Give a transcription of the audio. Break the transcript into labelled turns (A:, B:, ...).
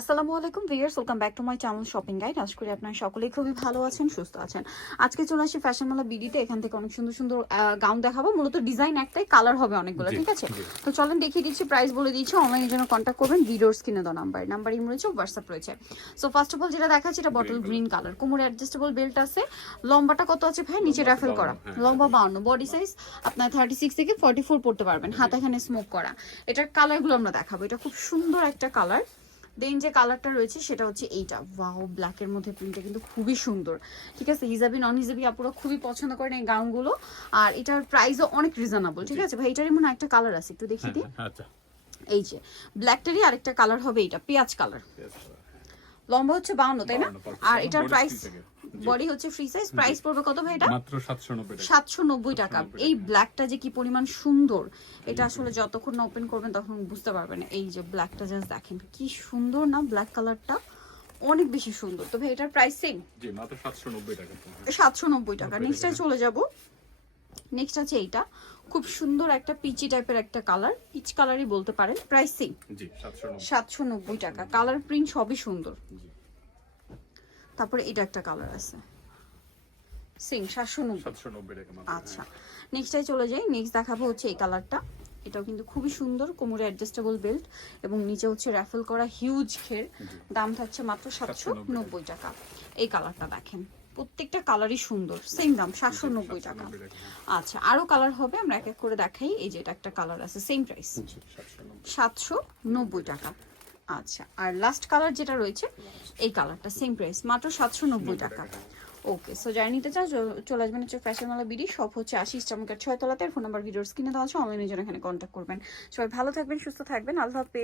A: আসসালামু আলাইকুম viewers welcome back to my channel shopping guide. আশা করি আপনারা সকলেই খুবই ভালো আছেন সুস্থ আছেন। আজকে চলে আসি ফ্যাশন মেলা বিডিতে এখান থেকে অনেক সুন্দর সুন্দর গাউন দেখাবো। মূলত ডিজাইন একটাই কালার হবে অনেকগুলো ঠিক আছে। তো চলেন দেখিয়ে দিচ্ছি প্রাইস বলে দিচ্ছি অনলাইনের জন্য কন্ট্যাক্ট করবেন। ভিডিওর স্ক্রিনে দেওয়া নাম্বার নাম্বার ইম রয়েছে হোয়াটসঅ্যাপ রয়েছে। সো ফার্স্ট অফ অল যেটা দেখাচ্ছি এটা বটল গ্রিন কালার কোমরে অ্যাডজাস্টেবল বেল্ট আছে। লম্বাটা কত আছে ভাই? নিচে র্যাফেল করা।
B: হ্যাঁ।
A: লম্বা বাউন্ন। বডি সাইজ আপনার থার্টি সিক্স থেকে ফর্টি ফোর পড়তে পারবেন। হাতে এখানে স্মোক করা। এটার কালারগুলো আমরা দেখাবো। এটা খুব সুন্দর একটা কালার দেন যে কালারটা রয়েছে সেটা হচ্ছে এইটা। ওয়াও ব্ল্যাকের মধ্যে প্রিন্টটা কিন্তু খুবই সুন্দর। ঠিক আছে হিজাবি নন হিজাবি আপুরা খুবই পছন্দ করেন এই গাউনগুলো। আর এটার প্রাইসও অনেক রিজনেবল ঠিক আছে? ভাই এটারই মনে হয় একটা কালার আছে একটু দেখিয়ে দিই।
B: আচ্ছা।
A: এই যে ব্ল্যাকটারই আরেকটা কালার হবে এটা পেঁয়াজ কালার লম্বা হচ্ছে বাউন্ন তাই না? আর এটার প্রাইস। বডি হচ্ছে ফ্রি সাইজ প্রাইস পড়বে কত ভাই এটা?
B: মাত্র সাতশো নব্বই টাকা।
A: সাতশো নব্বই টাকা। এই ব্ল্যাকটা যে কি পরিমাণ সুন্দর এটা আসলে যতক্ষণ না ওপেন করবেন তখন বুঝতে পারবেন। এই যে ব্ল্যাকটা জাস্ট দেখেন কি সুন্দর না ব্ল্যাক কালারটা অনেক বেশি সুন্দর। তো ভাই এটার প্রাইস সেম
B: জি মাত্র সাতশো নব্বই টাকা।
A: সাতশো নব্বই টাকা। নেক্সটে চলে যাব। নেক্সট আছে এইটা। খুব সুন্দর একটা পিচি টাইপের একটা কালার পিচ কালারই বলতে পারেন। প্রাইস সেম
B: জি সাতশো নব্বই।
A: সাতশো নব্বই টাকা। কালার প্রিন্ট সবই সুন্দর।
B: জি।
A: তারপরে এটা একটা কালার আছে। সেম সাতশো নব্বই।
B: টাকা
A: আচ্ছা। নেক্সটে চলে যাই। নেক্সট দেখাবো হচ্ছে এই কালারটা এটাও কিন্তু খুবই সুন্দর কোমরে অ্যাডজাস্টেবল বেল্ট এবং নিচে হচ্ছে র্যাফেল করা হিউজ ঘের। দাম থাকছে মাত্র সাতশো নব্বই টাকা। এই কালারটা দেখেন। প্রত্যেকটা কালারই সুন্দর সেম দাম সাতশো নব্বই টাকা। আচ্ছা আরও কালার হবে আমরা এক এক করে দেখাই। এই যে এটা একটা কালার আছে সেম প্রাইস
B: সাতশো নব্বই
A: টাকা। আচ্ছা আর লাস্ট কালার যেটা রয়েছে, এই কালারটা সেম প্রাইস মাত্র সাতশো নব্বই টাকা। ওকে সো যারা নিতে চাও চ- চলে আসবেন হচ্ছে ফ্যাশন মালা বিডি সব হচ্ছে আশিস চমকার ছয় তলাতে ফোন নাম্বার ভিডিওর স্ক্রিনে দেওয়া আছে অনলাইনের জন্য এখানে কন্ট্যাক্ট করবেন। সবাই ভালো থাকবেন, সুস্থ থাকবেন, আল্লাহ হাফেজ।